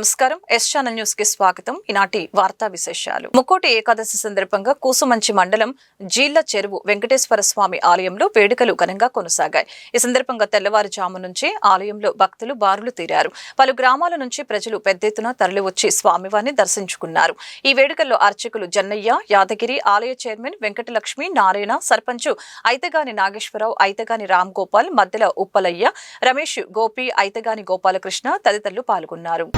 నమస్కారం. S channel న్యూస్కి స్వాగతం. ఈనాటి వార్తా విశేషాలు. ముక్కోటి ఏకాదశి సందర్భంగా కూసుమంచి మండలం జీళ్ళ చెరువు వెంకటేశ్వర స్వామి ఆలయంలో వేడుకలు ఘనంగా కొనసాగాయి. ఈ సందర్భంగా తెల్లవారుజాము నుంచి ఆలయంలో భక్తులు బారులు తీరారు. పలు గ్రామాల నుంచి ప్రజలు పెద్ద ఎత్తున తరలివచ్చి స్వామివారిని దర్శించుకున్నారు. ఈ వేడుకల్లో అర్చకులు జన్నయ్య యాదగిరి ఆలయ చైర్మన్ వెంకటలక్ష్మి నారాయణ సర్పంచ్ ఐతగాని నాగేశ్వరరావు ఐతగాని రామ్ గోపాల్ మద్దెల ఉప్పలయ్య రమేష్ గోపి ఐతగాని గోపాలకృష్ణ తదితరులు పాల్గొన్నారు.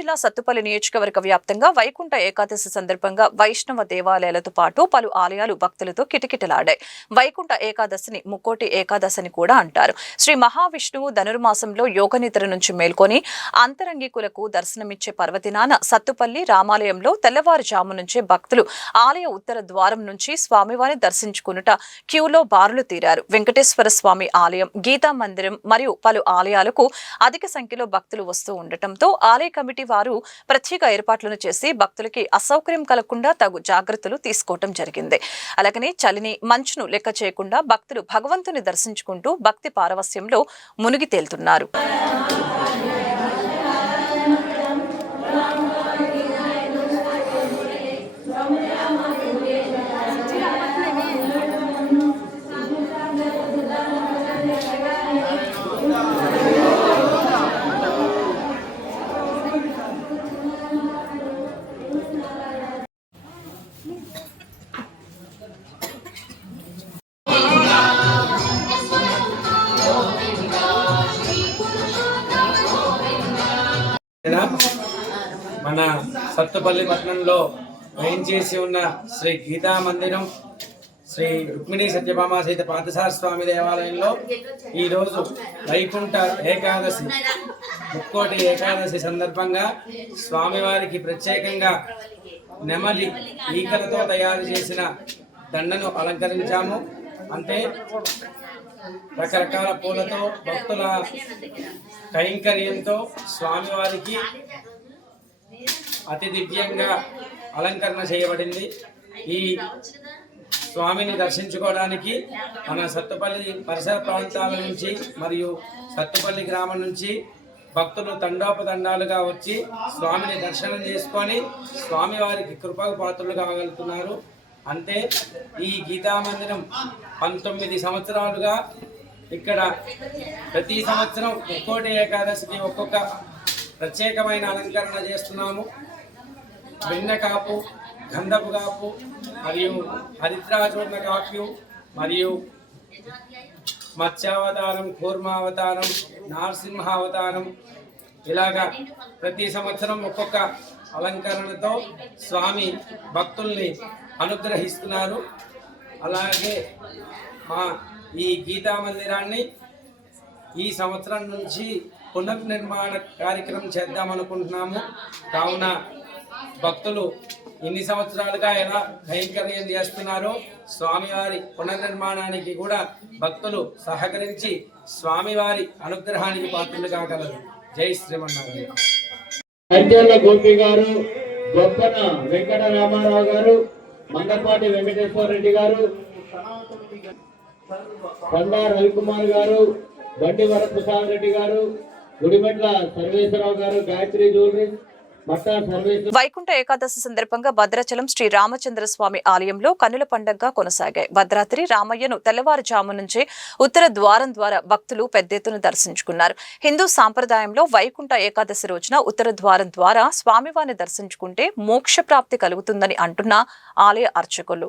జిల్లా సత్తుపల్లి నియోజకవర్గ వ్యాప్తంగా వైకుంఠ ఏకాదశి సందర్భంగా వైష్ణవ దేవాలయాలతో పాటు పలు ఆలయాలు భక్తులతో కిటకిటలాడాయి. వైకుంఠ ఏకాదశిని ముక్కోటి ఏకాదశిని కూడా అంటారు. శ్రీ మహావిష్ణువు ధనుర్మాసంలో యోగనిద్ర నుంచి మేల్కొని అంతరంగికులకు దర్శనమిచ్చే పర్వదినాన సత్తుపల్లి రామాలయంలో తెల్లవారుజాము నుంచే భక్తులు ఆలయ ఉత్తర ద్వారం నుంచి స్వామివారిని దర్శించుకునుట క్యూలో బారులు తీరారు. వెంకటేశ్వర స్వామి ఆలయం గీతా మందిరం మరియు పలు ఆలయాలకు అధిక సంఖ్యలో భక్తులు వస్తూ ఉండటంతో ఆలయ కమిటీ వారు ప్రత్యేక ఏర్పాట్లను చేసి భక్తులకి అసౌకర్యం కలగకుండా తగు జాగ్రత్తలు తీసుకోవటం జరిగింది. అలాగనే చలిని మంచును లెక్క చేయకుండా భక్తులు భగవంతుని దర్శించుకుంటూ భక్తి పారవస్యంలో మునిగి తేలుతున్నారు. మన సత్తుపల్లి పట్టణంలో వేయించేసి ఉన్న శ్రీ గీతా మందిరం శ్రీ రుక్మిణి సత్యభామ సహిత పార్థసార స్వామి దేవాలయంలో ఈరోజు వైకుంఠ ఏకాదశి ముక్కోటి ఏకాదశి సందర్భంగా స్వామివారికి ప్రత్యేకంగా నెమలి ఈకలతో తయారు చేసిన దండను అలంకరించాము. అంటే రకరకాల పూలతో భక్తుల కైంకర్యంతో స్వామివారికి అతి దివ్యంగా అలంకరణ చేయబడింది. ఈ స్వామిని దర్శించుకోవడానికి మన సత్తుపల్లి పరిసర ప్రాంతాల నుంచి మరియు సత్తుపల్లి గ్రామం నుంచి భక్తులు తండోపతండాలుగా వచ్చి స్వామిని దర్శనం చేసుకొని స్వామివారికి కృపకు పాత్రలు కాగలుగుతున్నారు. అంటే ఈ గీతా మందిరం పంతొమ్మిది సంవత్సరాలుగా ఇక్కడ ప్రతి సంవత్సరం ఒక్కోటి ఏకాదశికి ఒక్కొక్క ప్రత్యేకమైన అలంకరణ చేస్తున్నాము. వెన్న కాపు గంధపు కాపు మరియు హరిద్రాచూర్ణ కాపు మరియు మత్స్యావతారం కూర్మావతారం నారసింహావతారం ఇలాగా ప్రతి సంవత్సరం ఒక్కొక్క అలంకరణతో స్వామి భక్తుల్ని అనుగ్రహిస్తున్నారు. అలాగే మా ఈ గీతా మందిరాన్ని ఈ సంవత్సరం నుంచి పునర్నిర్మాణ కార్యక్రమం చేద్దామనుకుంటున్నాము. కావున భక్తులు ఇన్ని సంవత్సరాలుగా ఎలా కైంకర్యం చేస్తున్నారో స్వామివారి పునర్నిర్మాణానికి కూడా భక్తులు సహకరించి స్వామివారి అనుగ్రహానికి పాత్రలు కాగలరు. జై శ్రీమన్నారాయణ. గోపి గారు గొప్పన వెంకట రామారావు గారు మంగపాటి వెంకటేశ్వర రెడ్డి గారు కొండా రవికుమార్ గారు బండి వరప్రసాద్ రెడ్డి గారు గుడిమెట్ల సర్వేశ్వరరావు గారు గాయత్రి జ్యువెలరీ వైకుంఠ ఏకాదశి సందర్భంగా భద్రాచలం శ్రీ రామచంద్ర స్వామి ఆలయంలో కన్నుల పండగగా కొనసాగాయి. భద్రాద్రి రామయ్యను తెల్లవారుజాము నుంచి ఉత్తర ద్వారం ద్వారా భక్తులు పెద్ద ఎత్తున దర్శించుకున్నారు. హిందూ సాంప్రదాయంలో వైకుంఠ ఏకాదశి రోజున ఉత్తర ద్వారం ద్వారా స్వామివారిని దర్శించుకుంటే మోక్ష ప్రాప్తి కలుగుతుందని అంటున్న ఆలయ అర్చకులు.